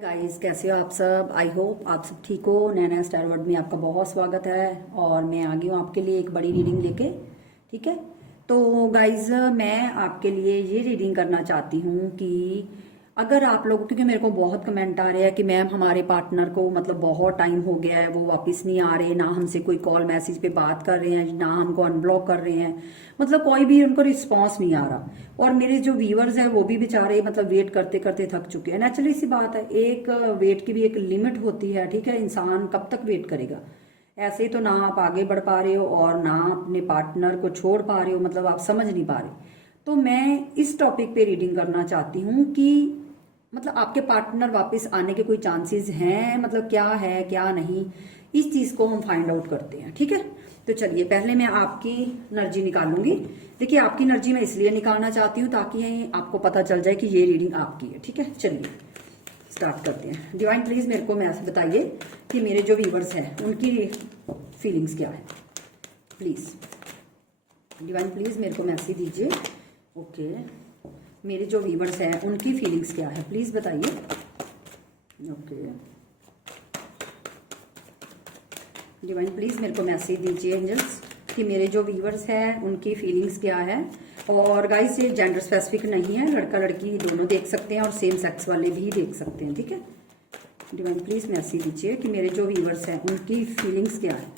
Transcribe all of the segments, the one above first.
Guys, कैसे हो आप सब। आई होप आप सब ठीक हो। नया नया स्टार वर्ल्ड में आपका बहुत स्वागत है और मैं आ गई हूँ आपके लिए एक बड़ी रीडिंग लेके। ठीक है, तो गाइस मैं आपके लिए ये रीडिंग करना चाहती हूँ कि अगर आप लोग, क्योंकि मेरे को बहुत कमेंट आ रहे हैं कि मैम हमारे पार्टनर को मतलब बहुत टाइम हो गया है, वो वापस नहीं आ रहे, ना हमसे कोई कॉल मैसेज पे बात कर रहे हैं, ना हमको अनब्लॉक कर रहे हैं, मतलब कोई भी उनको रिस्पॉन्स नहीं आ रहा। और मेरे जो व्यूअर्स हैं वो भी बेचारे मतलब वेट करते करते थक चुके हैं। नेचुरली सी बात है, एक वेट की भी एक लिमिट होती है। ठीक है, इंसान कब तक वेट करेगा। ऐसे ही तो ना आप आगे बढ़ पा रहे हो और ना अपने पार्टनर को छोड़ पा रहे हो, मतलब आप समझ नहीं पा रहे। तो मैं इस टॉपिक पे रीडिंग करना चाहती हूँ कि मतलब आपके पार्टनर वापस आने के कोई चांसेस हैं, मतलब क्या है क्या नहीं, इस चीज को हम फाइंड आउट करते हैं। ठीक है, तो चलिए पहले मैं आपकी एनर्जी निकालूंगी। देखिए, आपकी एनर्जी मैं इसलिए निकालना चाहती हूँ ताकि आपको पता चल जाए कि ये रीडिंग आपकी है। ठीक है, चलिए स्टार्ट करते हैं। डिवाइन प्लीज मेरे को मैसेज बताइए कि मेरे जो व्यूवर्स हैं उनकी फीलिंग्स क्या है। प्लीज डिवाइन प्लीज मेरे को मैसेज दीजिए। ओके, मेरे जो व्यूवर्स हैं उनकी फीलिंग्स क्या है, प्लीज बताइए। ओके, डिवाइन प्लीज मेरे को मैसेज दीजिए एंजल्स कि मेरे जो व्यूवर्स हैं उनकी फीलिंग्स क्या है। और गाइस ये जेंडर स्पेसिफिक नहीं है, लड़का लड़की दोनों देख सकते हैं और सेम सेक्स वाले भी देख सकते हैं। ठीक है, डिवाइन प्लीज मैसेज दीजिए कि मेरे जो व्यूवर्स हैं उनकी फीलिंग्स क्या है,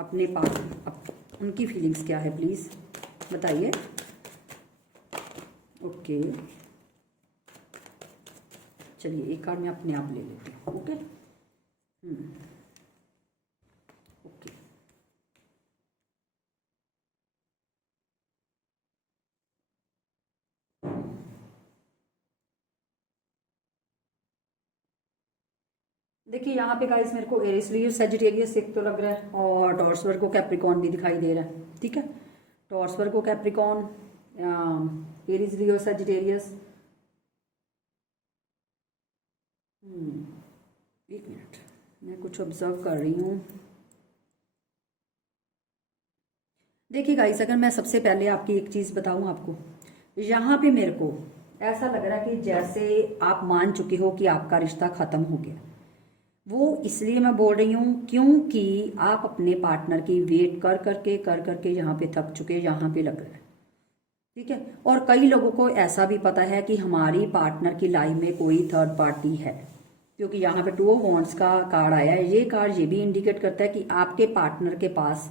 अपने पास उनकी फीलिंग्स क्या है, प्लीज बताइए। ओके, चलिए एक कार्ड मैं अपने आप ले लेती हूँ। ओके, ओके, देखिए यहाँ पे गाइस मेरे को एरिस लियो सेजिटेरियस एक तो लग रहा है और टॉर्स वर्गो कैप्रिकॉन भी दिखाई दे रहा है। ठीक है, torques Virgo Capricorn, Aries Leo Sagittarius. एक मिनट, मैं कुछ ऑब्जर्व कर रही हूँ। देखिए गाइस, अगर मैं सबसे पहले आपकी एक चीज बताऊं आपको, यहाँ पे मेरे को ऐसा लग रहा है कि जैसे आप मान चुके हो कि आपका रिश्ता खत्म हो गया। वो इसलिए मैं बोल रही हूँ क्योंकि आप अपने पार्टनर की वेट कर करके यहाँ पे थक चुके, यहाँ पे लग रहा है। ठीक है, और कई लोगों को ऐसा भी पता है कि हमारी पार्टनर की लाइफ में कोई थर्ड पार्टी है, क्योंकि यहाँ पे टू ऑफ वॉन्ड्स का कार्ड आया है। ये कार्ड ये भी इंडिकेट करता है कि आपके पार्टनर के पास,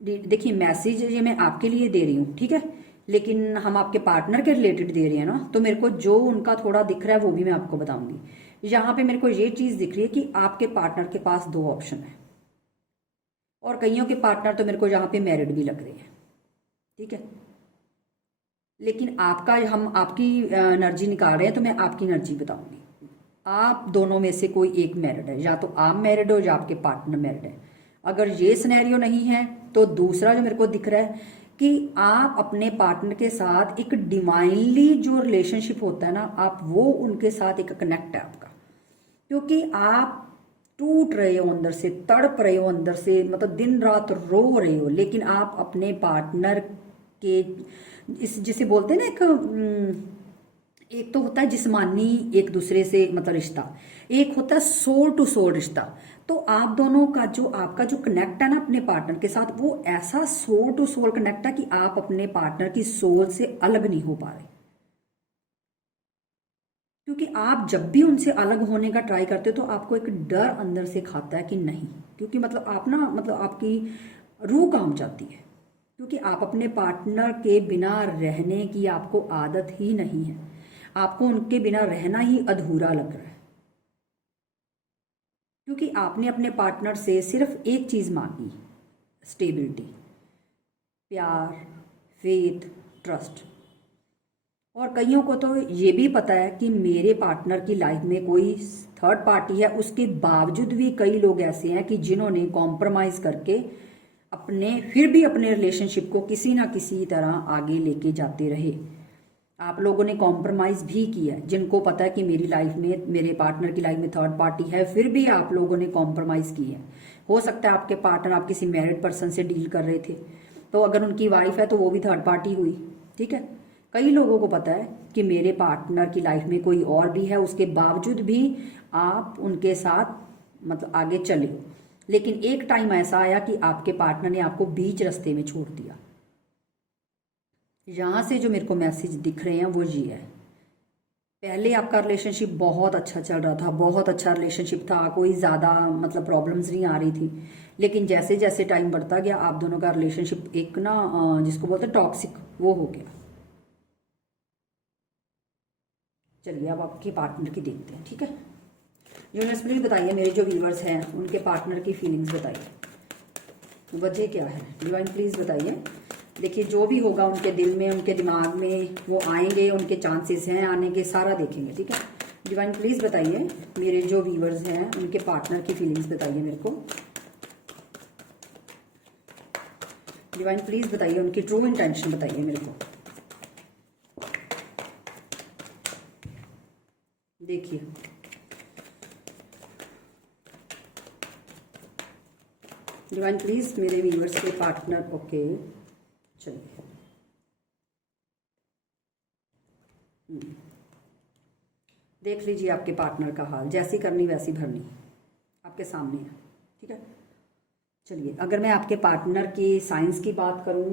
देखिए मैसेज ये मैं आपके लिए दे रही हूँ, ठीक है, लेकिन हम आपके पार्टनर के रिलेटेड दे रहे हैं ना, तो मेरे को जो उनका थोड़ा दिख रहा है वो भी मैं आपको बताऊंगी। यहाँ पे मेरे को ये चीज दिख रही है कि आपके पार्टनर के पास दो ऑप्शन है और कईयों के पार्टनर तो मेरे को यहाँ पे मैरिड भी लग रहे हैं। ठीक है, लेकिन आपका, हम आपकी एनर्जी निकाल रहे हैं तो मैं आपकी एनर्जी बताऊंगी। आप दोनों में से कोई एक मैरिड है, या तो आप मैरिड हो या आपके पार्टनर मैरिड है। अगर ये सिनेरियो नहीं है तो दूसरा जो मेरे को दिख रहा है कि आप अपने पार्टनर के साथ एक डिवाइनली जो रिलेशनशिप होता है ना, आप वो उनके साथ एक कनेक्ट है आपका, क्योंकि आप टूट रहे हो अंदर से, तड़प रहे हो अंदर से, मतलब दिन रात रो रहे हो, लेकिन आप अपने पार्टनर के इस जिसे बोलते हैं ना एक तो होता है जिस्मानी एक दूसरे से मतलब रिश्ता, एक होता है सोल टू सोल रिश्ता। तो आप दोनों का जो आपका जो कनेक्ट है ना अपने पार्टनर के साथ, वो ऐसा सोल टू सोल कनेक्ट है कि आप अपने पार्टनर की सोल से अलग नहीं हो पा रहे, क्योंकि आप जब भी उनसे अलग होने का ट्राई करते हो तो आपको एक डर अंदर से खाता है कि नहीं, क्योंकि मतलब आप ना, मतलब आपकी रूह काम जाती है, क्योंकि आप अपने पार्टनर के बिना रहने की आपको आदत ही नहीं है। आपको उनके बिना रहना ही अधूरा लग रहा है, क्योंकि आपने अपने पार्टनर से सिर्फ एक चीज मांगी, स्टेबिलिटी, प्यार, फेथ, ट्रस्ट। और कईयों को तो ये भी पता है कि मेरे पार्टनर की लाइफ में कोई थर्ड पार्टी है, उसके बावजूद भी कई लोग ऐसे हैं कि जिन्होंने कॉम्प्रोमाइज करके अपने फिर भी अपने रिलेशनशिप को किसी ना किसी तरह आगे लेके जाते रहे। आप लोगों ने कॉम्प्रोमाइज भी किया, जिनको पता है कि मेरी लाइफ में, मेरे पार्टनर की लाइफ में थर्ड पार्टी है, फिर भी आप लोगों ने कॉम्प्रोमाइज किया। हो सकता है आपके पार्टनर आप किसी मैरिड पर्सन से डील कर रहे थे, तो अगर उनकी वाइफ है तो वो भी थर्ड पार्टी हुई। ठीक है, कई लोगों को पता है कि मेरे पार्टनर की लाइफ में कोई और भी है, उसके बावजूद भी आप उनके साथ मतलब आगे चले, लेकिन एक टाइम ऐसा आया कि आपके पार्टनर ने आपको बीच रास्ते में छोड़ दिया। यहां से जो मेरे को मैसेज दिख रहे हैं वो ये है, पहले आपका रिलेशनशिप बहुत अच्छा चल रहा था, बहुत अच्छा रिलेशनशिप था, कोई ज़्यादा मतलब प्रॉब्लम्स नहीं आ रही थी, लेकिन जैसे जैसे टाइम बढ़ता गया आप दोनों का रिलेशनशिप एक ना जिसको बोलते हैं टॉक्सिक, वो हो गया। चलिए अब आपकी पार्टनर की देखते हैं, ठीक है। यूनिवर्स प्लीज बताइए, मेरे जो व्यूअर्स हैं उनके पार्टनर की फीलिंग्स बताइए, वजह क्या है। डिवाइन प्लीज बताइए। देखिए जो भी होगा उनके दिल में, उनके दिमाग में, वो आएंगे, उनके चांसेस हैं आने के, सारा देखेंगे, ठीक है। डिवाइन प्लीज बताइए, मेरे जो व्यूअर्स हैं उनके पार्टनर की फीलिंग्स बताइए मेरे को। डिवाइन प्लीज बताइए, उनकी ट्रू इंटेंशन बताइए मेरे को। देखिए डिवाइन प्लीज मेरे व्यूअर्स के पार्टनर, ओके चलिए। देख लीजिए आपके पार्टनर का हाल, जैसी करनी वैसी भरनी आपके सामने है, ठीक है। चलिए अगर मैं आपके पार्टनर की साइंस की बात करूं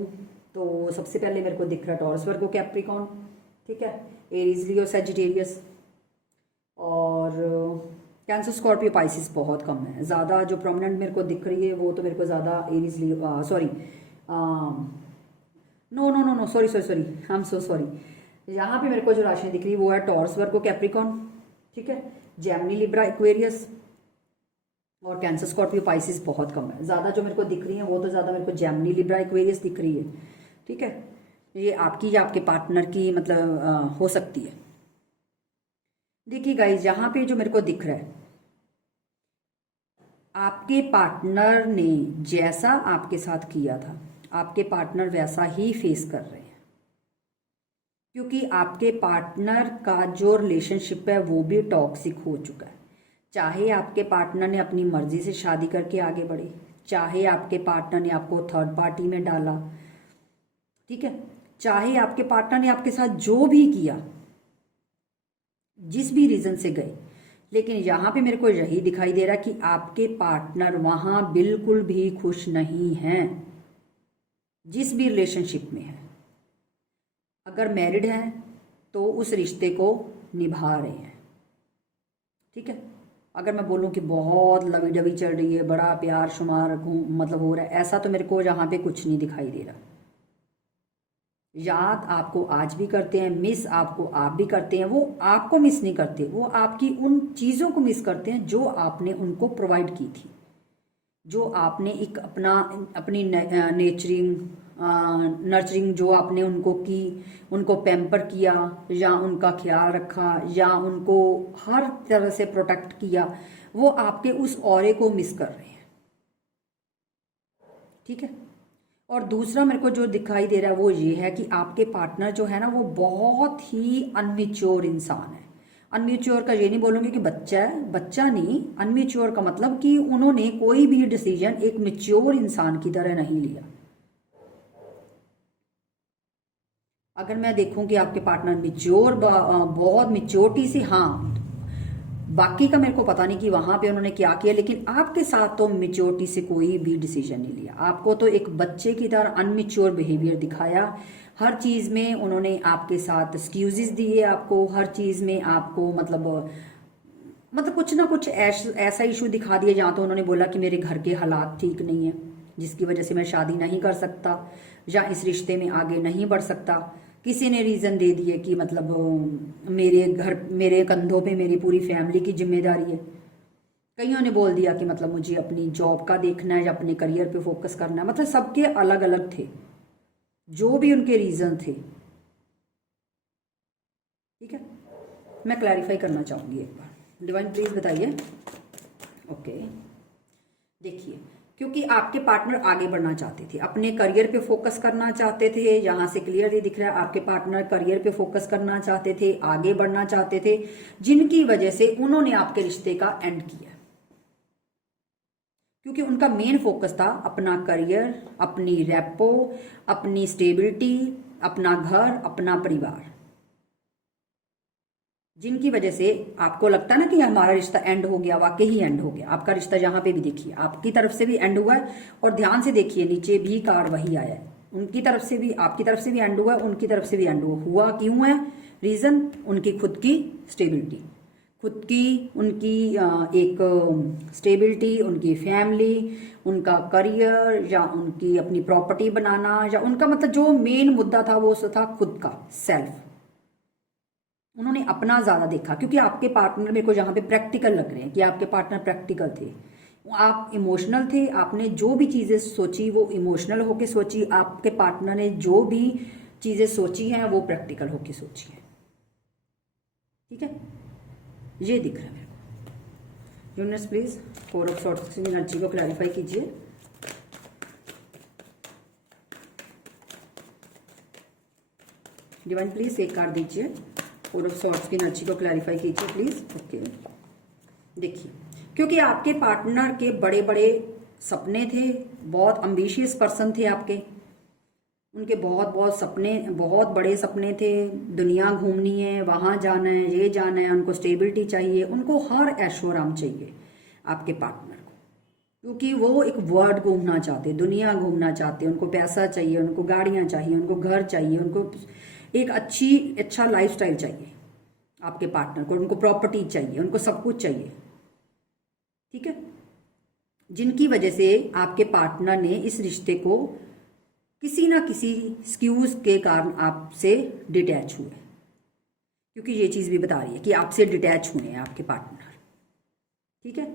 तो सबसे पहले मेरे को दिख रहा है टॉरस, वर्गो, कैप्रिकॉर्न, ठीक है, एरीज, लियो, सजिटेरियस, और कैंसर, स्कॉर्पियो, पाइसिस बहुत कम है। ज़्यादा जो प्रोमिनेंट मेरे को दिख रही है वो तो मेरे को ज़्यादा Aries, Leo, sorry no no no no, sorry sorry sorry, I am so sorry. यहाँ पे मेरे को जो राशि दिख रही है वो है टॉरस, वर्गो, कैप्रिकॉर्न, ठीक है, जेमिनी, लिब्रा, एक्वेरियस, और कैंसर, स्कॉर्पियो, पाइसिस बहुत कम है। ज़्यादा जो मेरे को दिख रही है वो तो ज़्यादा मेरे को जेमिनी, लिब्रा, एक्वेरियस दिख रही है, ठीक है। ये आपकी या आपके पार्टनर की मतलब हो सकती है। देखिए गाइस, यहाँ पे जो मेरे को दिख रहा है, आपके पार्टनर ने जैसा आपके साथ किया था आपके पार्टनर वैसा ही फेस कर रहे हैं, क्योंकि आपके पार्टनर का जो रिलेशनशिप है वो भी टॉक्सिक हो चुका है। चाहे आपके पार्टनर ने अपनी मर्जी से शादी करके आगे बढ़े, चाहे आपके पार्टनर ने आपको थर्ड पार्टी में डाला, ठीक है, चाहे आपके पार्टनर ने आपके साथ जो भी किया, जिस भी रीजन से गए, लेकिन यहां पे मेरे को यही दिखाई दे रहा कि आपके पार्टनर वहां बिल्कुल भी खुश नहीं हैं, जिस भी रिलेशनशिप में है। अगर मैरिड हैं तो उस रिश्ते को निभा रहे हैं, ठीक है। अगर मैं बोलूं कि बहुत लवी डवी चल रही है, बड़ा प्यार शुमार मतलब हो रहा है, ऐसा तो मेरे को यहाँ पे कुछ नहीं दिखाई दे रहा। याद आपको आज भी करते हैं, मिस आपको आप भी करते हैं, वो आपको मिस नहीं करते, वो आपकी उन चीज़ों को मिस करते हैं जो आपने उनको प्रोवाइड की थी, जो आपने एक अपनी नेचरिंग नर्चरिंग जो आपने उनको की, उनको पैम्पर किया या उनका ख्याल रखा या उनको हर तरह से प्रोटेक्ट किया, वो आपके उस ऑरे को मिस कर रहे हैं, ठीक है। और दूसरा मेरे को जो दिखाई दे रहा है वो ये है कि आपके पार्टनर जो है ना वो बहुत ही अनमिच्योर इंसान है। अनमिच्योर का ये नहीं बोलूंगी कि बच्चा है, बच्चा नहीं, अनमिच्योर का मतलब कि उन्होंने कोई भी डिसीजन एक मिच्योर इंसान की तरह नहीं लिया। अगर मैं देखूं कि आपके पार्टनर मिच्योर, बहुत मिच्योरिटी से, हाँ, बाकी का मेरे को पता नहीं कि वहां पे उन्होंने क्या किया, लेकिन आपके साथ तो मिच्योरिटी से कोई भी डिसीजन नहीं लिया। आपको तो एक बच्चे की तरह अनमिच्योर बिहेवियर दिखाया। हर चीज में उन्होंने आपके साथ एक्सक्यूजेस दिए, आपको हर चीज में आपको मतलब कुछ ना कुछ ऐसा इशू दिखा दिया, जहाँ तो उन्होंने बोला कि मेरे घर के हालात ठीक नहीं है जिसकी वजह से मैं शादी नहीं कर सकता या इस रिश्ते में आगे नहीं बढ़ सकता। किसी ने रीजन दे दिए कि मतलब मेरे कंधों पे मेरी पूरी फैमिली की जिम्मेदारी है। कईयों ने बोल दिया कि मतलब मुझे अपनी जॉब का देखना है या अपने करियर पे फोकस करना है। मतलब सबके अलग अलग थे जो भी उनके रीजन थे, ठीक है। मैं क्लैरिफाई करना चाहूंगी एक बार, डिवाइन प्लीज बताइए। ओके, देखिए, क्योंकि आपके पार्टनर आगे बढ़ना चाहते थे, अपने करियर पे फोकस करना चाहते थे। यहां से क्लियरली दिख रहा है आपके पार्टनर करियर पे फोकस करना चाहते थे, आगे बढ़ना चाहते थे, जिनकी वजह से उन्होंने आपके रिश्ते का एंड किया, क्योंकि उनका मेन फोकस था अपना करियर, अपनी रेपो, अपनी स्टेबिलिटी, अपना घर, अपना परिवार, जिनकी वजह से आपको लगता है ना कि हमारा रिश्ता एंड हो गया, वाकई ही एंड हो गया। आपका रिश्ता जहां पे भी देखिए, आपकी तरफ से भी एंड हुआ है, और ध्यान से देखिए नीचे भी कार्ड वही आया है। उनकी तरफ से भी, आपकी तरफ से भी एंड हुआ है, उनकी तरफ से भी एंड हुआ। क्यों है रीजन? उनकी खुद की स्टेबिलिटी, खुद की उनकी एक स्टेबिलिटी, उनकी फैमिली, उनका करियर, या उनकी अपनी प्रॉपर्टी बनाना, या उनका मतलब जो मेन मुद्दा था वो था खुद का सेल्फ। उन्होंने अपना ज्यादा देखा, क्योंकि आपके पार्टनर मेरे को यहाँ पे प्रैक्टिकल लग रहे हैं कि आपके पार्टनर प्रैक्टिकल थे, आप इमोशनल थे। आपने जो भी चीजें सोची वो इमोशनल होके सोची, आपके पार्टनर ने जो भी चीजें सोची हैं वो प्रैक्टिकल होके सोची है। ठीक है, ये दिख रहा है मेरे को। यूनिवर्स प्लीज 4 ऑफ सॉर्ड्स की एनर्जी को क्लैरिफाई कीजिए। डिवाइन प्लीज एक कार्ड दीजिए, 4 ऑफ सॉर्ड्स की एनर्जी को क्लैरिफाई कीजिए प्लीज। ओके, देखिए, क्योंकि आपके पार्टनर के बड़े बड़े सपने थे, बहुत अम्बिशियस पर्सन थे आपके, उनके बहुत बहुत सपने, बहुत बड़े सपने थे। दुनिया घूमनी है, वहां जाना है, ये जाना है, उनको स्टेबिलिटी चाहिए, उनको हर ऐशो आराम चाहिए आपके पार्टनर को, क्योंकि वो एक वर्ल्ड घूमना चाहते, दुनिया घूमना चाहते, उनको पैसा चाहिए, उनको गाड़ियां चाहिए, उनको घर चाहिए, उनको एक अच्छा लाइफस्टाइल चाहिए आपके पार्टनर को, उनको प्रॉपर्टी चाहिए, उनको सब कुछ चाहिए। ठीक है, जिनकी वजह से आपके पार्टनर ने इस रिश्ते को किसी ना किसी एक्सक्यूज के कारण आपसे डिटैच हुए, क्योंकि ये चीज भी बता रही है कि आपसे डिटैच हुए हैं आपके पार्टनर। ठीक है,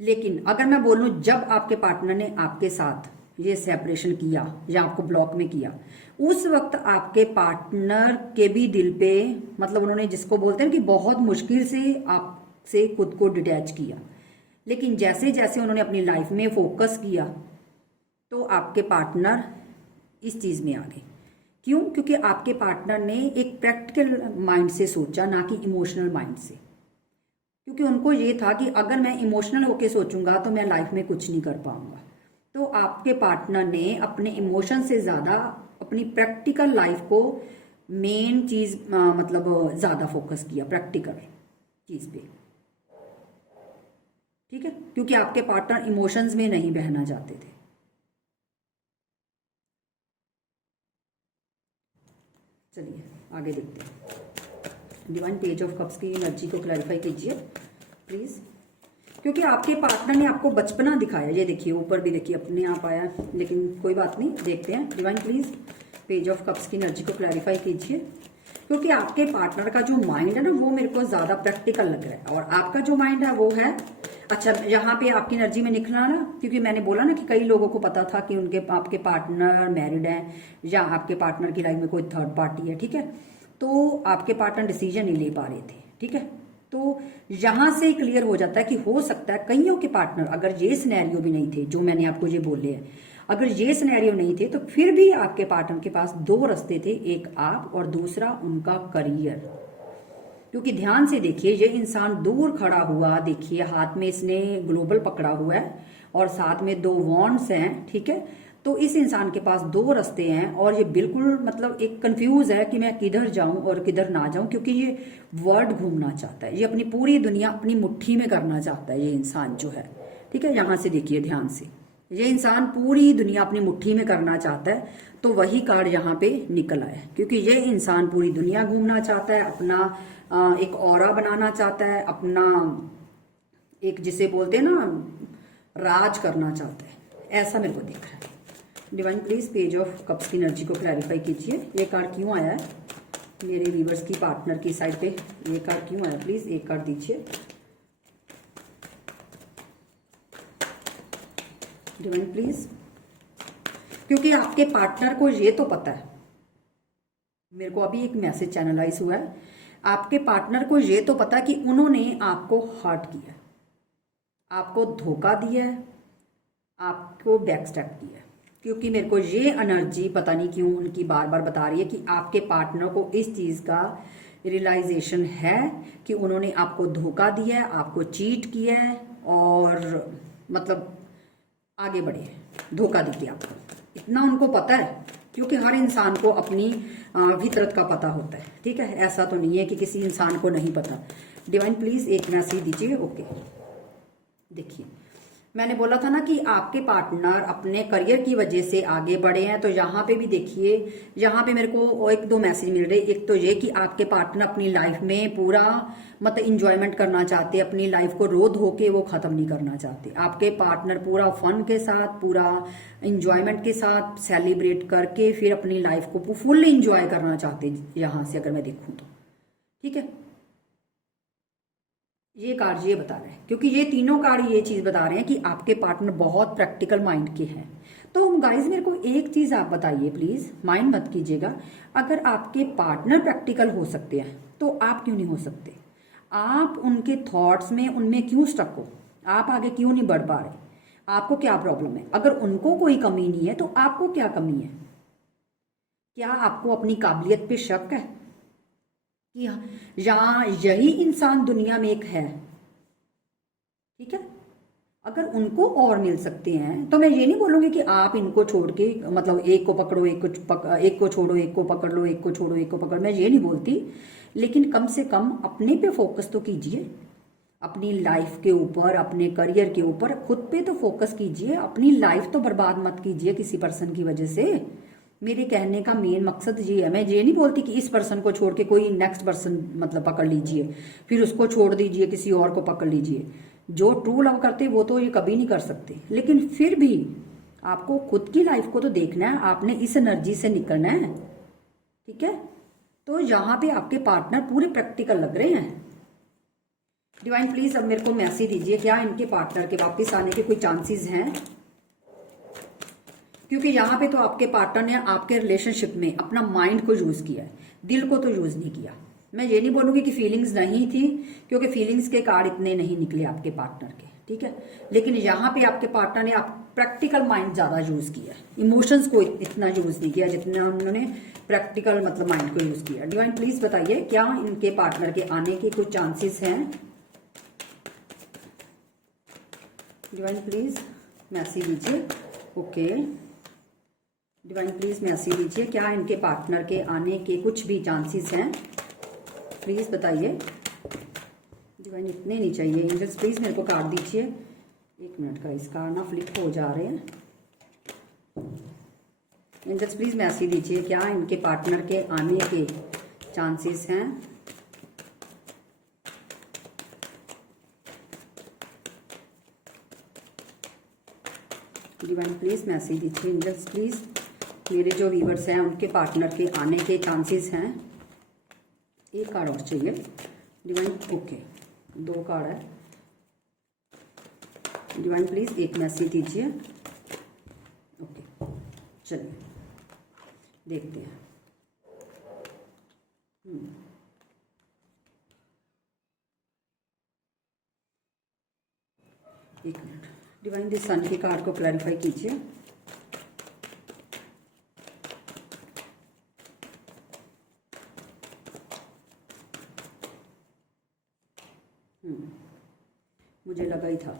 लेकिन अगर मैं बोलूं जब आपके पार्टनर ने आपके साथ ये सेपरेशन किया या आपको ब्लॉक में किया, उस वक्त आपके पार्टनर के भी दिल पे, मतलब उन्होंने जिसको बोलते हैं कि बहुत मुश्किल से आपसे खुद को डिटैच किया, लेकिन जैसे जैसे उन्होंने अपनी लाइफ में फोकस किया तो आपके पार्टनर इस चीज में आ गए। क्यों? क्योंकि आपके पार्टनर ने एक प्रैक्टिकल माइंड से सोचा, ना कि इमोशनल माइंड से, क्योंकि उनको ये था कि अगर मैं इमोशनल होके सोचूंगा तो मैं लाइफ में कुछ नहीं कर पाऊंगा। तो आपके पार्टनर ने अपने इमोशन से ज्यादा अपनी प्रैक्टिकल लाइफ को मेन चीज मतलब ज्यादा फोकस किया, प्रैक्टिकल चीज पे। ठीक है, क्योंकि आपके पार्टनर इमोशंस में नहीं बहना चाहते थे। चलिए आगे देखते हैं। डिवाइन पेज ऑफ कप्स की एनर्जी को क्लैरिफाई कीजिए प्लीज, क्योंकि आपके पार्टनर ने आपको बचपना दिखाया। ये देखिए ऊपर भी देखिए अपने आप आया, लेकिन कोई बात नहीं, देखते हैं। Divine please page of cups की एनर्जी को क्लैरिफाई कीजिए, क्योंकि आपके पार्टनर का जो माइंड है ना वो मेरे को ज्यादा प्रैक्टिकल लग रहा है, और आपका जो माइंड है वो है अच्छा। यहाँ पे आपकी एनर्जी में निकला ना, क्योंकि मैंने बोला ना कि कई लोगों को पता था कि उनके आपके पार्टनर मैरिड है या आपके पार्टनर की लाइफ में कोई थर्ड पार्टी है। ठीक है, तो आपके पार्टनर डिसीजन नहीं ले पा रहे थे। ठीक है, तो यहां से क्लियर हो जाता है कि हो सकता है कईयों के पार्टनर, अगर ये सिनेरियो भी नहीं थे जो मैंने आपको ये बोले हैं, अगर ये सिनेरियो नहीं थे तो फिर भी आपके पार्टनर के पास दो रास्ते थे, एक आप और दूसरा उनका करियर। क्योंकि ध्यान से देखिए, ये इंसान दूर खड़ा हुआ, देखिए हाथ में इसने ग्लोबल पकड़ा हुआ है और साथ में 2 वॉन्ड्स हैं। ठीक है, तो इस इंसान के पास 2 रास्ते हैं और ये बिल्कुल मतलब एक कंफ्यूज है कि मैं किधर जाऊं और किधर ना जाऊं, क्योंकि ये वर्ल्ड घूमना चाहता है, ये अपनी पूरी दुनिया अपनी मुट्ठी में करना चाहता है ये इंसान जो है। ठीक है, यहां से देखिए ध्यान से, ये इंसान पूरी दुनिया अपनी मुट्ठी में करना चाहता है, तो वही कार्ड यहाँ पे निकल आया, क्योंकि ये इंसान पूरी दुनिया घूमना चाहता है, अपना एक ऑरा बनाना चाहता है, अपना एक जिसे बोलते हैं ना राज करना चाहता है, ऐसा मेरे को दिख रहा है। Divine please page of cups की एनर्जी को क्लैरिफाई कीजिए, ये कार्ड क्यों आया है मेरे व्यूअर्स की पार्टनर की साइड पे, ये कार्ड क्यों आया, प्लीज एक कार्ड दीजिए। डिवाइन प्लीज, क्योंकि आपके पार्टनर को ये तो पता है, मेरे को अभी एक मैसेज चैनलाइज हुआ है, आपके पार्टनर को ये तो पता है कि उन्होंने आपको हर्ट किया, आपको धोखा दिया है, आपको बैकस्टैप किया है, क्योंकि मेरे को ये एनर्जी पता नहीं क्यों उनकी बार बार बता रही है कि आपके पार्टनर को इस चीज का रियलाइजेशन है कि उन्होंने आपको धोखा दिया है, आपको चीट किया है और मतलब आगे बढ़े, धोखा दीजिए आपको, इतना उनको पता है क्योंकि हर इंसान को अपनी फितरत का पता होता है, ठीक है। ऐसा तो नहीं है कि किसी इंसान को नहीं पता। डिवाइन प्लीज एक मैसेज दीजिए। ओके, देखिए मैंने बोला था ना कि आपके पार्टनर अपने करियर की वजह से आगे बढ़े हैं, तो यहाँ पे भी देखिए, यहाँ पे मेरे को एक दो मैसेज मिल रहे। एक तो ये कि आपके पार्टनर अपनी लाइफ में पूरा मतलब इंजॉयमेंट करना चाहते, अपनी लाइफ को रो धो के वो खत्म नहीं करना चाहते। आपके पार्टनर पूरा फन के साथ, पूरा इंजॉयमेंट के साथ सेलिब्रेट करके फिर अपनी लाइफ को फुल इंजॉय करना चाहते, यहाँ से अगर मैं देखूँ तो, ठीक है। ये कार्ड ये बता रहे हैं, क्योंकि ये तीनों कार्ड ये चीज बता रहे हैं कि आपके पार्टनर बहुत प्रैक्टिकल माइंड के हैं। तो गाइज मेरे को एक चीज आप बताइए प्लीज, माइंड मत कीजिएगा, अगर आपके पार्टनर प्रैक्टिकल हो सकते हैं तो आप क्यों नहीं हो सकते? आप उनके थॉट्स में, उनमें क्यों स्टक हो? आप आगे क्यों नहीं बढ़ पा रहे? आपको क्या प्रॉब्लम है? अगर उनको कोई कमी नहीं है तो आपको क्या कमी है? क्या आपको अपनी काबिलियत पे शक है कि यहाँ यही इंसान दुनिया में एक है, ठीक है? अगर उनको और मिल सकते हैं तो मैं ये नहीं बोलूंगी कि आप इनको छोड़ के मतलब एक को पकड़ो, एक को छोड़ो, एक को पकड़ लो, एक को छोड़ो, एक को पकड़, मैं ये नहीं बोलती। लेकिन कम से कम अपने पे फोकस तो कीजिए, अपनी लाइफ के ऊपर, अपने करियर के ऊपर खुद पे तो फोकस कीजिए। अपनी लाइफ तो बर्बाद मत कीजिए किसी पर्सन की वजह से। मेरे कहने का मेन मकसद ये है। मैं ये नहीं बोलती कि इस पर्सन को छोड़ के कोई नेक्स्ट पर्सन मतलब पकड़ लीजिए, फिर उसको छोड़ दीजिए, किसी और को पकड़ लीजिए। जो ट्रू लव करते वो तो ये कभी नहीं कर सकते, लेकिन फिर भी आपको खुद की लाइफ को तो देखना है, आपने इस एनर्जी से निकलना है, ठीक है। तो यहाँ पे आपके पार्टनर पूरे प्रैक्टिकल लग रहे हैं। डिवाइन प्लीज अब मेरे को मैसेज दीजिए, क्या इनके पार्टनर के वापस आने के कोई चांसेस हैं? क्योंकि यहाँ पे तो आपके पार्टनर ने आपके रिलेशनशिप में अपना माइंड को यूज किया है, दिल को तो यूज नहीं किया। मैं ये नहीं बोलूंगी कि फीलिंग्स नहीं थी, क्योंकि फीलिंग्स के कार्ड इतने नहीं निकले आपके पार्टनर के, ठीक है। लेकिन यहाँ पे आपके पार्टनर ने आप प्रैक्टिकल माइंड ज्यादा यूज किया, इमोशंस को इतना यूज नहीं किया जितना उन्होंने प्रैक्टिकल मतलब माइंड को यूज किया। डिवाइन प्लीज बताइए, क्या इनके पार्टनर के आने के कुछ चांसेस हैं? डिवाइन प्लीज मैसेज दीजिए। ओके, डिवाइन प्लीज मैसेज दीजिए, क्या इनके पार्टनर के आने के कुछ भी चांसेस हैं? प्लीज बताइए। डिवाइन इतने नहीं चाहिए, एंजल्स प्लीज मेरे को कार्ड दीजिए। एक मिनट का, इस कार्ड ना फ्लिप हो जा रहे हैं। एंजल्स प्लीज मैसेज दीजिए, क्या इनके पार्टनर के आने के चांसेस हैं? डिवाइन प्लीज मैसेज दीजिए। एंजल्स प्लीज मेरे जो व्यूअर्स हैं उनके पार्टनर के आने के चांसेस हैं। एक कार्ड और चाहिए डिवाइन। ओके, दो कार्ड है। डिवाइन प्लीज एक मैसेज दीजिए। ओके, चलिए देखते हैं। एक मिनट, डिवाइन दिस सन के कार्ड को क्लैरिफाई कीजिए। मुझे लगा ही था।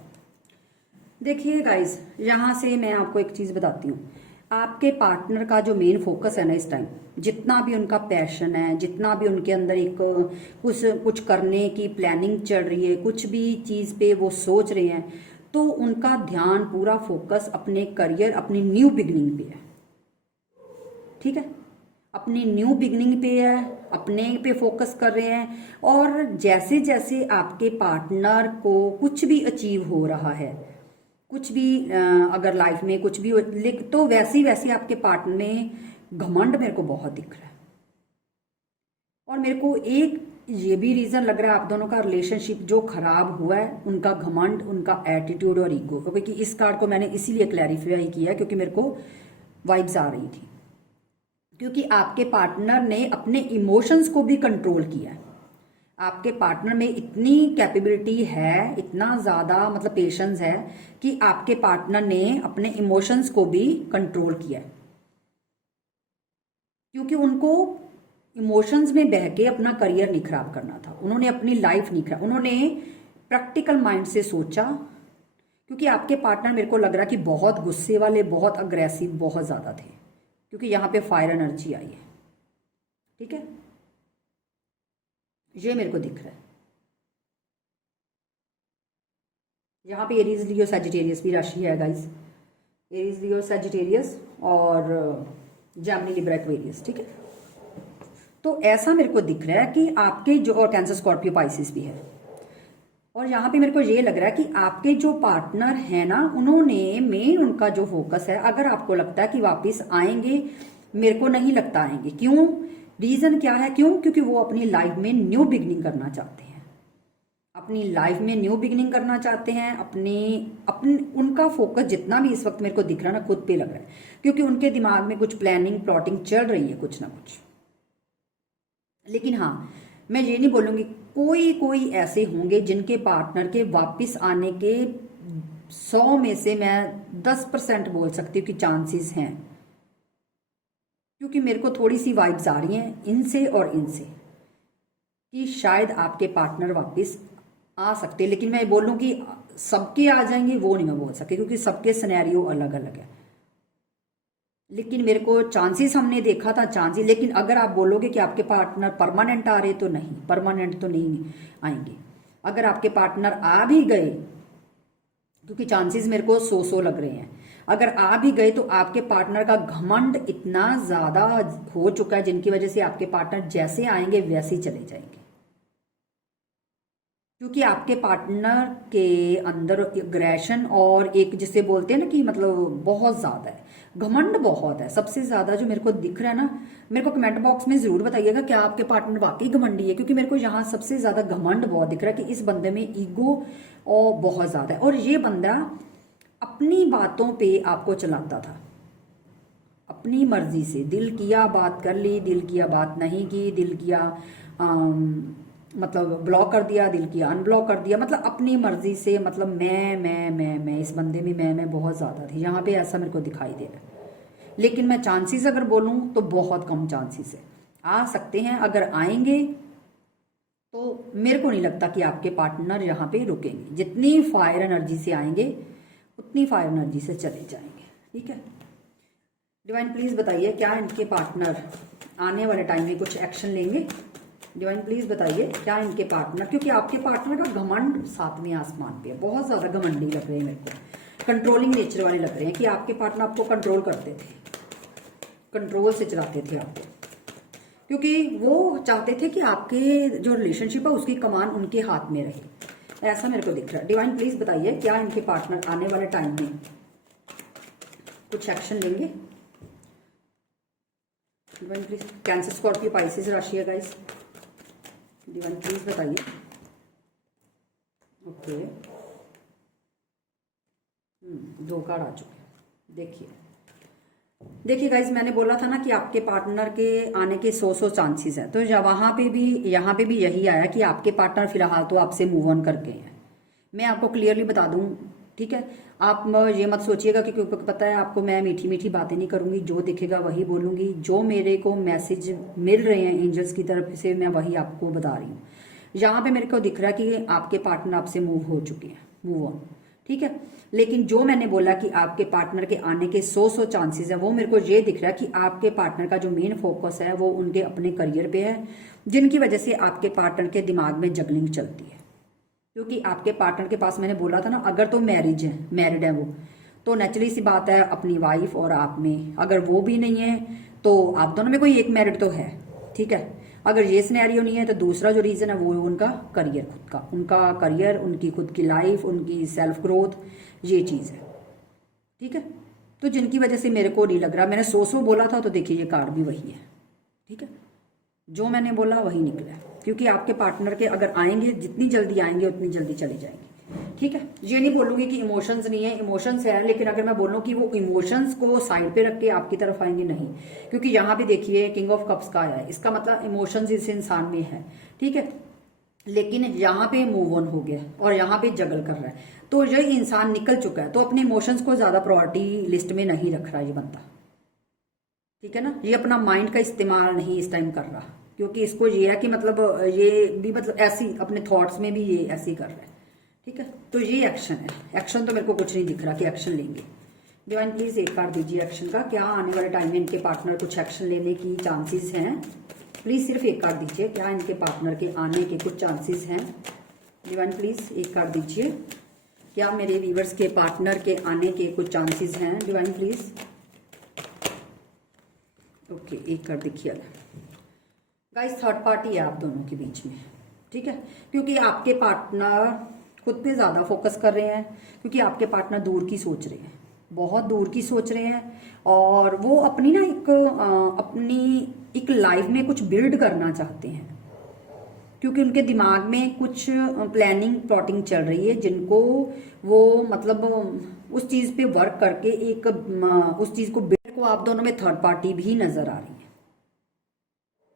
देखिए गाइस, यहाँ से मैं आपको एक चीज बताती हूँ। आपके पार्टनर का जो मेन फोकस है ना इस टाइम, जितना भी उनका पैशन है, जितना भी उनके अंदर एक कुछ करने की प्लानिंग चल रही है, कुछ भी चीज पे वो सोच रहे हैं, तो उनका ध्यान पूरा फोकस अपने करियर, अपनी न्यू बिगनिंग पे है, ठीक है। अपनी न्यू बिगनिंग पे है, अपने पे फोकस कर रहे हैं। और जैसे जैसे आपके पार्टनर को कुछ भी अचीव हो रहा है, कुछ भी अगर लाइफ में कुछ भी, तो वैसे वैसे आपके पार्टनर में घमंड मेरे को बहुत दिख रहा है। और मेरे को एक ये भी रीजन लग रहा है, आप दोनों का रिलेशनशिप जो खराब हुआ है, उनका घमंड, उनका एटीट्यूड और ईगो। क्योंकि इस कार्ड को मैंने इसीलिए क्लैरिफाई किया क्योंकि मेरे को वाइब्स आ रही थी, क्योंकि आपके पार्टनर ने अपने इमोशंस को भी कंट्रोल किया है। आपके पार्टनर में इतनी कैपेबिलिटी है, इतना ज्यादा मतलब पेशेंस है कि आपके पार्टनर ने अपने इमोशंस को भी कंट्रोल किया है, क्योंकि उनको इमोशंस में बह के अपना करियर नहीं खराब करना था। उन्होंने अपनी लाइफ नहीं खराब, उन्होंने प्रैक्टिकल माइंड से सोचा। क्योंकि आपके पार्टनर मेरे को लग रहा कि बहुत गुस्से वाले, बहुत अग्रेसिव, बहुत ज्यादा थे, क्योंकि यहाँ पे फायर एनर्जी आई है। ठीक है, ये मेरे को दिख रहा है। यहाँ पे एरीज लियो सैजिटेरियस भी राशि है गाइस, एरीज लियो सैजिटेरियस और जेमिनी लिब्रा एक्वेरियस। ठीक है, तो ऐसा मेरे को दिख रहा है कि आपके जो, और कैंसर स्कॉर्पियो पाइसिस भी है, और यहाँ पे मेरे को ये लग रहा है कि आपके जो पार्टनर है ना, उन्होंने मेन उनका जो फोकस है, अगर आपको लगता है कि वापस आएंगे, मेरे को नहीं लगता आएंगे। क्यों? रीजन क्या है? क्यों? क्योंकि वो अपनी लाइफ में न्यू बिगनिंग करना चाहते हैं, अपनी लाइफ में न्यू बिगनिंग करना चाहते हैं। अपने उनका फोकस जितना भी इस वक्त मेरे को दिख रहा है ना, खुद पे लग रहा है, क्योंकि उनके दिमाग में कुछ प्लानिंग प्लॉटिंग चल रही है, कुछ ना कुछ। लेकिन हाँ, मैं ये नहीं बोलूंगी, कोई ऐसे होंगे जिनके पार्टनर के वापस आने के 100 में से मैं 10% बोल सकती हूँ कि चांसेस हैं, क्योंकि मेरे को थोड़ी सी वाइब्स आ रही हैं इनसे और इनसे कि शायद आपके पार्टनर वापस आ सकते। लेकिन मैं बोलूं कि सबके आ जाएंगे, वो नहीं मैं बोल सकती, क्योंकि सबके सिनेरियो अलग अलग है। लेकिन मेरे को चांसेस हमने देखा था, चांसेस। लेकिन अगर आप बोलोगे कि आपके पार्टनर परमानेंट आ रहे, तो नहीं, परमानेंट तो नहीं आएंगे। अगर आपके पार्टनर आ भी गए, क्योंकि चांसेस मेरे को 100 लग रहे हैं, अगर आ भी गए तो आपके पार्टनर का घमंड इतना ज्यादा हो चुका है, जिनकी वजह से आपके पार्टनर जैसे आएंगे वैसे ही चले जाएंगे। क्योंकि आपके पार्टनर के अंदर एग्रेशन और एक जिसे बोलते हैं ना कि मतलब बहुत ज्यादा है, घमंड बहुत है। सबसे ज्यादा जो मेरे को दिख रहा है ना, मेरे को कमेंट बॉक्स में जरूर बताइएगा क्या आपके पार्टनर वाकई घमंडी है, क्योंकि मेरे को यहाँ सबसे ज्यादा घमंड बहुत दिख रहा है कि इस बंदे में ईगो और बहुत ज्यादा है। और ये बंदा अपनी बातों पे आपको चलाता था, अपनी मर्जी से। दिल किया बात कर ली, दिल किया बात नहीं की, दिल किया मतलब ब्लॉक कर दिया, दिल किया अनब्लॉक कर दिया, मतलब अपनी मर्जी से। मतलब मैं इस बंदे में मैं बहुत ज्यादा थी, यहाँ पे ऐसा मेरे को दिखाई दे रहा है। लेकिन मैं चांसेस अगर बोलूं तो बहुत कम चांसेस है, आ सकते हैं। अगर आएंगे तो मेरे को नहीं लगता कि आपके पार्टनर यहाँ पे रुकेंगे। जितनी फायर एनर्जी से आएंगे उतनी फायर एनर्जी से चले जाएंगे। ठीक है, डिवाइन प्लीज बताइए क्या इनके पार्टनर आने वाले टाइम में कुछ एक्शन लेंगे? डिवाइन प्लीज बताइए क्या इनके पार्टनर, क्योंकि आपके पार्टनर का घमंड 7वें आसमान पे है, बहुत ज्यादा घमंडी लग रहे हैं मेरे को, कंट्रोलिंग नेचर वाले लग रहे हैं कि आपके पार्टनर आपको कंट्रोल करते थे, कंट्रोल से चलाते थे आपको, क्योंकि वो चाहते थे कि आपके जो रिलेशनशिप है उसकी कमान उनके हाथ में रहे। ऐसा मेरे को दिख रहा है। डिवाइन प्लीज बताइए क्या इनके पार्टनर आने वाले टाइम में कुछ एक्शन लेंगे? Divine please, cancer Scorpio Pisces राशि है गाइस, डिवाइन प्लीज बताइए। ओके, 2 कार्ड आ चुके। देखिए गाइज, मैंने बोला था ना कि आपके पार्टनर के आने के 100 चांसेस है, तो यहाँ पे भी यही आया कि आपके पार्टनर फिलहाल तो आपसे मूव ऑन करके हैं। मैं आपको क्लियरली बता दूं, ठीक है, आप ये मत सोचिएगा कि क्योंकि पता है आपको मैं मीठी मीठी बातें नहीं करूंगी, जो दिखेगा वही बोलूंगी, जो मेरे को मैसेज मिल रहे हैं एंजल्स की तरफ से मैं वही आपको बता रही हूँ। यहाँ पे मेरे को दिख रहा है कि आपके पार्टनर आपसे मूव हो चुके हैं, मूव ऑन। ठीक है, लेकिन जो मैंने बोला कि आपके पार्टनर के आने के 100 चांसेस है, वो मेरे को ये दिख रहा है कि आपके पार्टनर का जो मेन फोकस है वो उनके अपने करियर पे है, जिनकी वजह से आपके पार्टनर के दिमाग में जगलिंग चलती है। क्योंकि आपके पार्टनर के पास मैंने बोला था ना, अगर तो मैरिड है वो, तो नेचुरली सी बात है अपनी वाइफ और आप में, अगर वो भी नहीं है तो आप दोनों में कोई एक मैरिड तो है। ठीक है, अगर ये सिनेरियो नहीं है तो दूसरा जो रीजन है वो उनका करियर, खुद का उनका करियर, उनकी खुद की लाइफ, उनकी सेल्फ ग्रोथ, ये चीज है। ठीक है, तो जिनकी वजह से मेरे को नहीं लग रहा, मैंने 100 बोला था तो देखिए ये कार्ड भी वही है। ठीक है, जो मैंने बोला वही निकला है, क्योंकि आपके पार्टनर के अगर आएंगे, जितनी जल्दी आएंगे उतनी जल्दी चले जाएंगे। ठीक है, ये नहीं बोलूंगी कि इमोशंस नहीं है, इमोशंस है, लेकिन अगर मैं बोलूं कि वो इमोशंस को साइड पे रख के आपकी तरफ आएंगे, नहीं, क्योंकि यहाँ पे देखिए किंग ऑफ कप्स का आया है, इसका मतलब इमोशंस इस इंसान में है। ठीक है, लेकिन यहाँ पे मूव ऑन हो गया और यहाँ पे जगल कर रहा है, तो ये इंसान निकल चुका है, तो अपने इमोशंस को ज्यादा प्रायोरिटी लिस्ट में नहीं रख रहा ये बंदा। ठीक है ना, ये अपना माइंड का इस्तेमाल नहीं इस टाइम कर रहा, क्योंकि इसको ये है कि मतलब ये भी मतलब ऐसी अपने थॉट्स में भी ये ऐसे ही कर रहा है। ठीक है, तो ये एक्शन है, एक्शन तो मेरे को कुछ नहीं दिख रहा कि एक्शन लेंगे। डिवाइन प्लीज एक कार्ड दीजिए एक्शन का। क्या आने वाले टाइम में इनके पार्टनर कुछ एक्शन लेने की चांसेस हैं? प्लीज सिर्फ एक कार्ड दीजिए। क्या इनके पार्टनर के आने के कुछ चांसेस हैं? डिवाइन प्लीज एक कार्ड दीजिए। क्या मेरे व्यूअर्स के पार्टनर के आने के कुछ चांसेस हैं? Divine please. ओके, एक कार्ड देखिए गाइस, थर्ड पार्टी है आप दोनों के बीच में, ठीक है, क्योंकि आपके पार्टनर खुद पे ज्यादा फोकस कर रहे हैं, क्योंकि आपके पार्टनर दूर की सोच रहे हैं, बहुत दूर की सोच रहे हैं, और वो अपनी ना एक लाइफ में कुछ बिल्ड करना चाहते हैं, क्योंकि उनके दिमाग में कुछ प्लानिंग प्लॉटिंग चल रही है, जिनको वो मतलब उस चीज पे वर्क करके उस चीज को बिल्ड को आप दोनों में थर्ड पार्टी भी नजर आ रही है,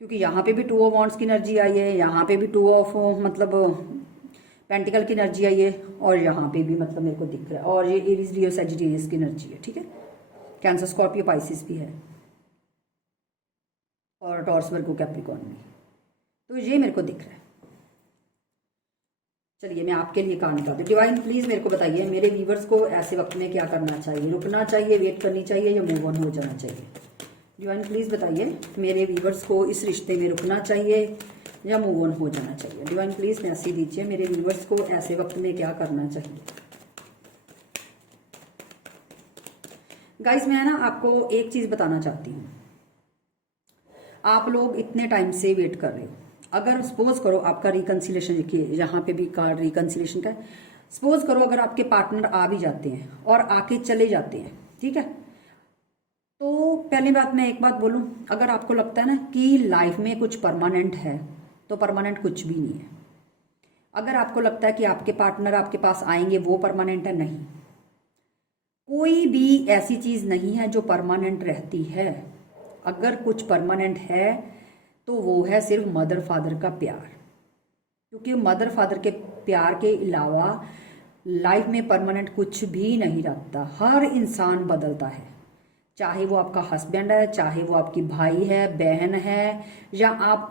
क्योंकि यहाँ पे भी 2 ऑफ वॉन्ड्स की एनर्जी आई है, यहाँ पे भी 2 ऑफ मतलब पेंटिकल की एनर्जी आई है, और यहाँ पे भी मतलब मेरे को दिख रहा है, और ये एरीज लियो सजिटेरियस की एनर्जी है, ठीक है, कैंसर स्कॉर्पियो पाइसिस भी है, और टॉरस वर्गो कैप्रिकॉर्न भी, तो ये मेरे को दिख रहा है। चलिए मैं आपके लिए कहानी निकालती हूँ। डिवाइन प्लीज मेरे को बताइए, मेरे व्यूवर्स को ऐसे वक्त में क्या करना चाहिए? रुकना चाहिए, वेट करनी चाहिए, या मूव ऑन हो जाना चाहिए? डिवाइन प्लीज बताइए, मेरे व्यूवर्स को इस रिश्ते में रुकना चाहिए या मूव ऑन हो जाना चाहिए? डिवाइन प्लीज मैसेज दीजिए, मेरे व्यूवर्स को ऐसे वक्त में क्या करना चाहिए? गाइस मैं ना आपको एक चीज बताना चाहती हूँ, आप लोग इतने टाइम से वेट कर रहे हो, अगर सपोज करो आपका रिकंसिलेशन, देखिए यहाँ पे भी कार्ड रिकंसिलेशन का है, सपोज करो अगर आपके पार्टनर आ भी जाते हैं और आके चले जाते हैं, ठीक है, तो पहली बात मैं एक बात बोलूं, अगर आपको लगता है ना कि लाइफ में कुछ परमानेंट है, तो परमानेंट कुछ भी नहीं है। अगर आपको लगता है कि आपके पार्टनर आपके पास आएंगे वो परमानेंट है, नहीं, कोई भी ऐसी चीज नहीं है जो परमानेंट रहती है। अगर कुछ परमानेंट है तो वो है सिर्फ मदर फादर का प्यार, क्योंकि मदर फादर के प्यार के अलावा लाइफ में परमानेंट कुछ भी नहीं रखता। हर इंसान बदलता है, चाहे वो आपका हस्बैंड है, चाहे वो आपकी भाई है, बहन है, या आप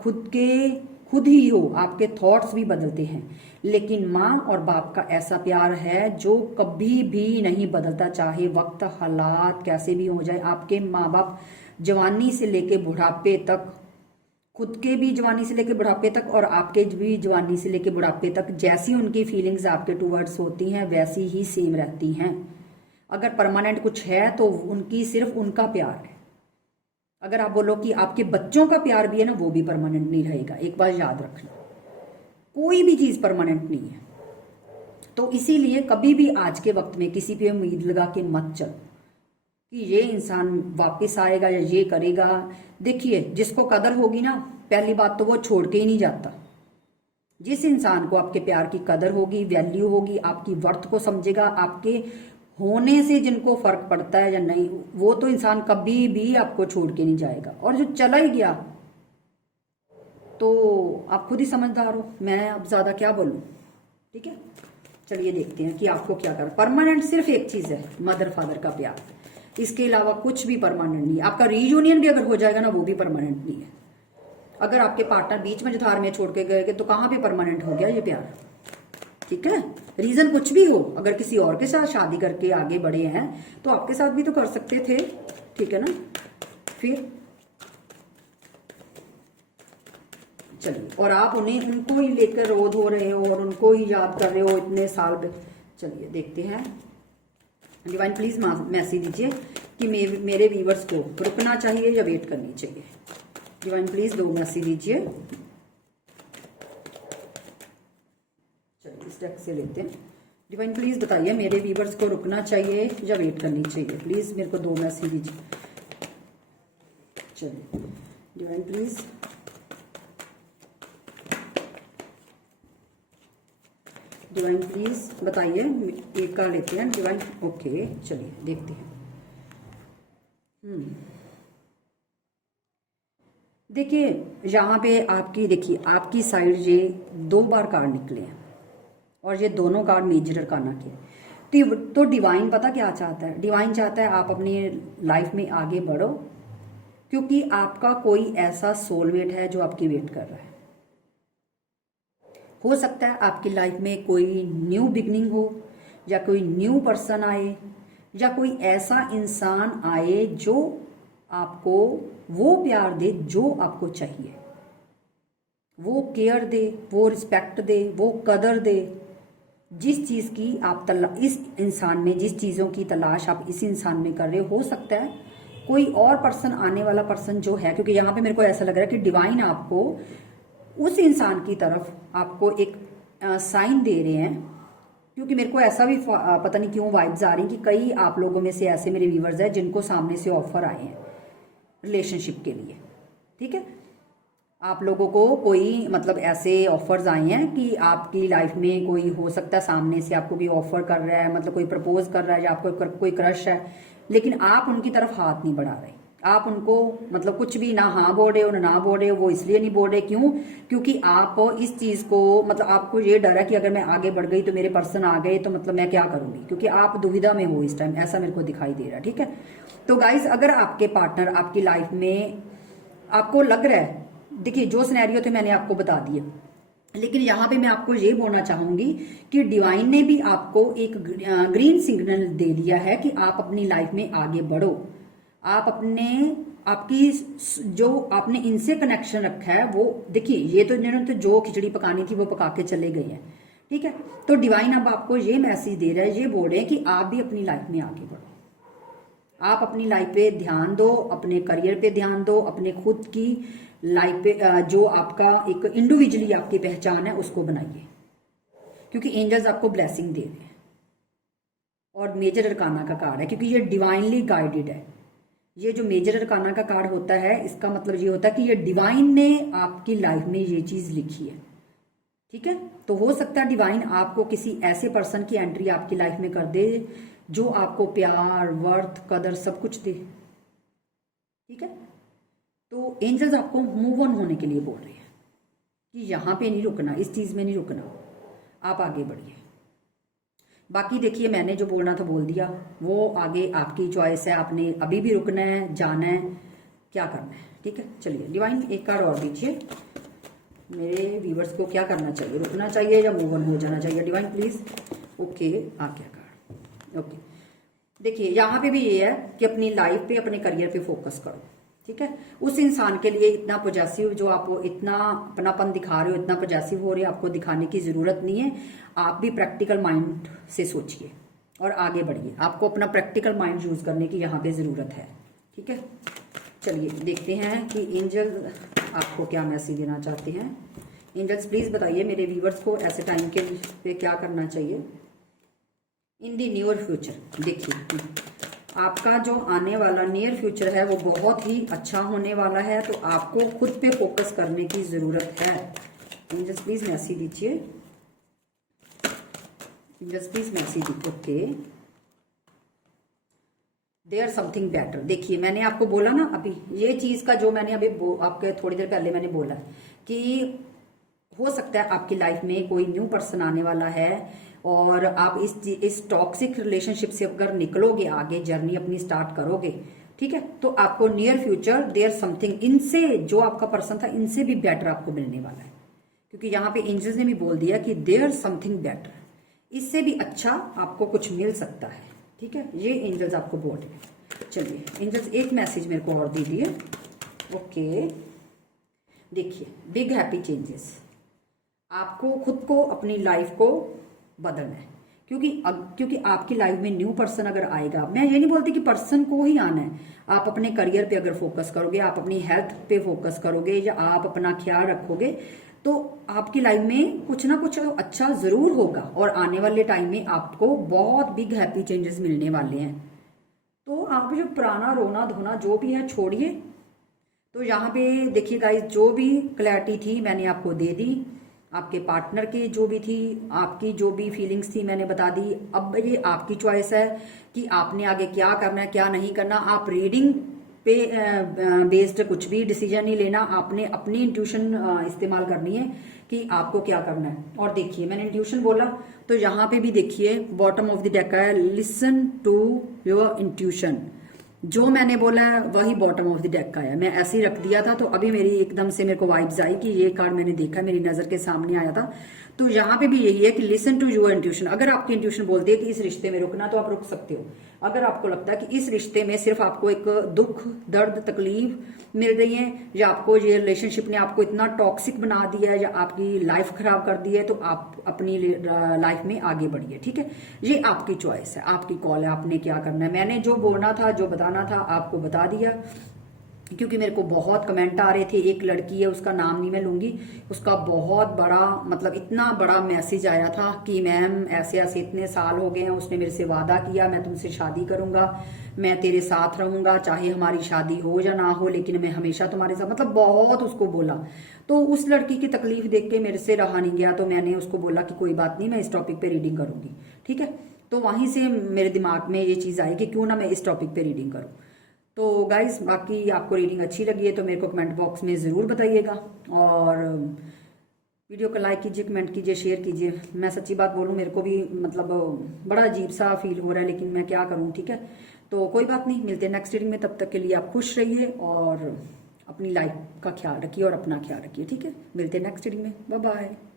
खुद ही हो, आपके थॉट्स भी बदलते हैं, लेकिन माँ और बाप का ऐसा प्यार है जो कभी भी नहीं बदलता, चाहे वक्त हालात कैसे भी हो जाए। आपके माँ बाप जवानी से लेके बुढ़ापे तक, खुद के भी जवानी से लेके बुढ़ापे तक और आपके भी जवानी से लेके बुढ़ापे तक, जैसी उनकी फीलिंग्स आपके टूवर्ड्स होती हैं वैसी ही सेम रहती हैं। अगर परमानेंट कुछ है तो उनकी सिर्फ उनका प्यार है। अगर आप बोलो कि आपके बच्चों का प्यार भी है ना, वो भी परमानेंट नहीं रहेगा, एक बार याद रखना, कोई भी चीज परमानेंट नहीं है। तो इसीलिए कभी भी आज के वक्त में किसी पे उम्मीद लगा के मत चलो कि ये इंसान वापस आएगा या ये करेगा। देखिए जिसको कदर होगी ना, पहली बात तो वो छोड़ के ही नहीं जाता। जिस इंसान को आपके प्यार की कदर होगी, वैल्यू होगी, आपकी वर्थ को समझेगा, आपके होने से जिनको फर्क पड़ता है या नहीं, वो तो इंसान कभी भी आपको छोड़ के नहीं जाएगा। और जो चला ही गया तो आप खुद ही समझदार हो, मैं अब ज्यादा क्या बोलूं, ठीक है। चलिए देखते हैं कि आपको क्या करना। परमानेंट सिर्फ एक चीज है, मदर फादर का प्यार, इसके अलावा कुछ भी परमानेंट नहीं है। आपका रीयूनियन भी अगर हो जाएगा ना, वो भी परमानेंट नहीं है। अगर आपके पार्टनर बीच में धार में छोड़ के गए तो कहाँ पे परमानेंट हो गया ये प्यार, ठीक है। रीजन कुछ भी हो, अगर किसी और के साथ शादी करके आगे बढ़े हैं तो आपके साथ भी तो कर सकते थे, ठीक है ना। फिर चलिए, और आप उनको ही लेकर रोध हो रहे हो और उनको ही याद कर रहे हो इतने साल। चलिए देखते हैं, डिवाइन प्लीज मैसेज दीजिए कि मेरे व्यूवर्स को रुकना चाहिए या वेट करनी चाहिए। डिवाइन प्लीज 2 मैसेज दीजिए। चलिए इस डेक से लेते हैं। डिवाइन प्लीज बताइए, मेरे व्यूवर्स को रुकना चाहिए या वेट करनी चाहिए? प्लीज मेरे को 2 मैसेज दीजिए। चलिए डिवाइन प्लीज, डिवाइन प्लीज बताइए, एक का लेते हैं डिवाइन। ओके चलिए देखते हैं। देखिए यहाँ पे आपकी, देखिए आपकी साइड ये 2 बार कार्ड निकले हैं और ये दोनों कार्ड मेजर अरकाना के। तो डिवाइन पता क्या चाहता है? डिवाइन चाहता है आप अपनी लाइफ में आगे बढ़ो, क्योंकि आपका कोई ऐसा सोलमेट है जो आपकी वेट कर रहा है। हो सकता है आपकी लाइफ में कोई न्यू बिगनिंग हो या कोई न्यू पर्सन आए, या कोई ऐसा इंसान आए जो आपको वो प्यार दे जो आपको चाहिए, वो केयर दे, वो रिस्पेक्ट दे, वो कदर दे। जिस चीज़ की आप इस इंसान में, जिस चीज़ों की तलाश आप इस इंसान में कर रहे हो सकता है कोई और पर्सन, आने वाला पर्सन जो है, क्योंकि यहाँ पे मेरे को ऐसा लग रहा है कि डिवाइन आपको उस इंसान की तरफ आपको एक साइन दे रहे हैं, क्योंकि मेरे को ऐसा भी पता नहीं क्यों वाइब्स आ रही हैं कि कई आप लोगों में से ऐसे मेरे व्यूवर्स हैं जिनको सामने से ऑफर आए हैं रिलेशनशिप के लिए। ठीक है, आप लोगों को कोई मतलब ऐसे ऑफर्स आए हैं कि आपकी लाइफ में कोई हो सकता है सामने से आपको कोई ऑफर कर रहा है, मतलब कोई प्रपोज कर रहा है या आपको कोई क्रश है, लेकिन आप उनकी तरफ हाथ नहीं बढ़ा रहे। आप उनको मतलब कुछ भी ना हाँ बोल रहे हो ना बोल रहे हो। वो इसलिए नहीं बोल रहे, क्यों? क्योंकि आप इस चीज को मतलब आपको ये डर है कि अगर मैं आगे बढ़ गई तो मेरे पर्सन आ गए तो मतलब मैं क्या करूंगी, क्योंकि आप दुविधा में हो इस टाइम, ऐसा मेरे को दिखाई दे रहा है। ठीक है, तो गाइज अगर आपके पार्टनर आपकी लाइफ में आपको लग रहा है, देखिए जो सिनेरियो थे मैंने आपको बता दिए, लेकिन यहाँ पे मैं आपको ये बोलना चाहूंगी कि डिवाइन ने भी आपको एक ग्रीन सिग्नल दे दिया है कि आप अपनी लाइफ में आगे बढ़ो। आप आपकी जो आपने इनसे कनेक्शन रखा है वो देखिए, ये तो इन्होंने तो जो खिचड़ी पकानी थी वो पका के चले गए हैं। ठीक है, तो डिवाइन अब आपको ये मैसेज दे रहा है, ये बोल रहे हैं कि आप भी अपनी लाइफ में आगे बढ़ो। आप अपनी लाइफ पे ध्यान दो, अपने करियर पे ध्यान दो, अपने खुद की लाइफ पे जो आपका एक इंडिविजुअली आपकी पहचान है उसको बनाइए, क्योंकि एंजल्स आपको ब्लेसिंग दे रहे हैं। और मेजर अरकाना का कार्ड है, क्योंकि ये डिवाइनली गाइडेड है। ये जो मेजर अरकाना का कार्ड होता है इसका मतलब ये होता है कि ये डिवाइन ने आपकी लाइफ में ये चीज लिखी है। ठीक है, तो हो सकता है डिवाइन आपको किसी ऐसे पर्सन की एंट्री आपकी लाइफ में कर दे जो आपको प्यार, वर्थ, कदर सब कुछ दे। ठीक है, तो एंजल्स आपको मूव ऑन होने के लिए बोल रहे हैं कि यहाँ पे नहीं रुकना, इस चीज में नहीं रुकना, आप आगे बढ़िए। बाकी देखिए मैंने जो बोलना था बोल दिया, वो आगे आपकी चॉइस है, आपने अभी भी रुकना है, जाना है, क्या करना है। ठीक है, चलिए डिवाइन एक कार्ड और दीजिए, मेरे व्यूवर्स को क्या करना चाहिए, रुकना चाहिए या मूव ऑन हो जाना चाहिए? Divine please. ओके, आ गया कार्ड। ओके, देखिए यहाँ पे भी ये है कि अपनी लाइफ पे, अपने करियर पे फोकस करो। ठीक है, उस इंसान के लिए इतना पॉजेसिव, जो आप इतना अपनापन दिखा रहे हो, इतना पॉजेसिव हो रहे हो, आपको दिखाने की जरूरत नहीं है। आप भी प्रैक्टिकल माइंड से सोचिए और आगे बढ़िए। आपको अपना प्रैक्टिकल माइंड यूज करने की यहाँ पे जरूरत है। ठीक है, चलिए देखते हैं कि एंजल आपको क्या मैसेज देना चाहते हैं। एंजल्स प्लीज बताइए मेरे व्यूवर्स को ऐसे टाइम के पे क्या करना चाहिए इन दी नियर फ्यूचर। देखिए आपका जो आने वाला नियर फ्यूचर है वो बहुत ही अच्छा होने वाला है, तो आपको खुद पे फोकस करने की जरूरत है। एंजल्स प्लीज मैसेज दीजिए, एंजल्स प्लीज मैसेज दीजिए। Okay, there something better. देखिए मैंने आपको बोला ना अभी, ये चीज का जो मैंने अभी आपके थोड़ी देर पहले मैंने बोला कि हो सकता है आपकी लाइफ में कोई न्यू पर्सन आने वाला है और आप इस टॉक्सिक रिलेशनशिप से अगर निकलोगे, आगे जर्नी अपनी स्टार्ट करोगे, ठीक है, तो आपको नियर फ्यूचर देयर समथिंग, इनसे जो आपका पर्सन था इनसे भी बेटर आपको मिलने वाला है, क्योंकि यहाँ पे एंजल्स ने भी बोल दिया कि देयर समथिंग बेटर, इससे भी अच्छा आपको कुछ मिल सकता है। ठीक है, ये एंजल्स आपको बोल रहे हैं। चलिए एंजल्स एक मैसेज मेरे को और दीजिए। ओके, देखिए बिग हैप्पी चेंजेस, आपको खुद को, अपनी लाइफ को बदलना है, क्योंकि आपकी लाइफ में न्यू पर्सन अगर आएगा, मैं ये नहीं बोलती कि पर्सन को ही आना है, आप अपने करियर पे अगर फोकस करोगे, आप अपनी हेल्थ पे फोकस करोगे या आप अपना ख्याल रखोगे, तो आपकी लाइफ में कुछ ना कुछ अच्छा जरूर होगा और आने वाले टाइम में आपको बहुत बिग हैप्पी चेंजेस मिलने वाले हैं। तो आप जो पुराना रोना धोना जो भी है छोड़िए। तो यहाँ पे देखिए गाइस, जो भी क्लैरिटी थी मैंने आपको दे दी, आपके पार्टनर की जो भी थी, आपकी जो भी फीलिंग्स थी मैंने बता दी। अब ये आपकी चॉइस है कि आपने आगे क्या करना है क्या नहीं करना। आप रीडिंग पे बेस्ड कुछ भी डिसीजन नहीं लेना, आपने अपनी इंट्यूशन इस्तेमाल करनी है कि आपको क्या करना है। और देखिए मैंने इंट्यूशन बोला तो यहाँ पे भी देखिए बॉटम ऑफ द डेक है, लिसन टू योर इंट्यूशन। जो मैंने बोला है वही बॉटम ऑफ द डेक का है, मैं ऐसे ही रख दिया था, तो अभी मेरी एकदम से मेरे को वाइब्स आई कि ये कार्ड मैंने देखा, मेरी नजर के सामने आया था, तो यहाँ पे भी यही है कि लिसन टू योर इंट्यूशन। अगर आपकी इंट्यूशन बोलती है कि इस रिश्ते में रुकना, तो आप रुक सकते हो। अगर आपको लगता है कि इस रिश्ते में सिर्फ आपको एक दुख, दर्द, तकलीफ मिल रही है, या आपको ये रिलेशनशिप ने आपको इतना टॉक्सिक बना दिया है, या आपकी लाइफ खराब कर दी है, तो आप अपनी लाइफ में आगे बढ़िए। ठीक है, ये आपकी चॉइस है, आपकी कॉल है, आपने क्या करना है। मैंने जो बोलना था, जो बताना था, आपको बता दिया। क्योंकि मेरे को बहुत कमेंट आ रहे थे, एक लड़की है, उसका नाम नहीं मैं लूंगी, उसका बहुत बड़ा, मतलब इतना बड़ा मैसेज आया था कि मैम ऐसे ऐसे इतने साल हो गए हैं, उसने मेरे से वादा किया मैं तुमसे शादी करूंगा, मैं तेरे साथ रहूंगा, चाहे हमारी शादी हो या ना हो, लेकिन मैं हमेशा तुम्हारे साथ, मतलब बहुत उसको बोला। तो उस लड़की की तकलीफ देख के मेरे से रहा नहीं गया, तो मैंने उसको बोला कि कोई बात नहीं, मैं इस टॉपिक पे रीडिंग करूंगी। ठीक है, तो वहीं से मेरे दिमाग में ये चीज आई कि क्यों ना मैं इस टॉपिक पे रीडिंग करूं। तो गाइस, बाकी आपको रीडिंग अच्छी लगी है तो मेरे को कमेंट बॉक्स में ज़रूर बताइएगा, और वीडियो को लाइक कीजिए, कमेंट कीजिए, शेयर कीजिए। मैं सच्ची बात बोलूँ, मेरे को भी मतलब बड़ा अजीब सा फील हो रहा है, लेकिन मैं क्या करूँ। ठीक है, तो कोई बात नहीं, मिलते हैं नेक्स्ट रीडिंग में। तब तक के लिए आप खुश रहिए और अपनी लाइफ का ख्याल रखिए और अपना ख्याल रखिए। ठीक है, मिलते हैं नेक्स्ट रीडिंग में। Bye bye.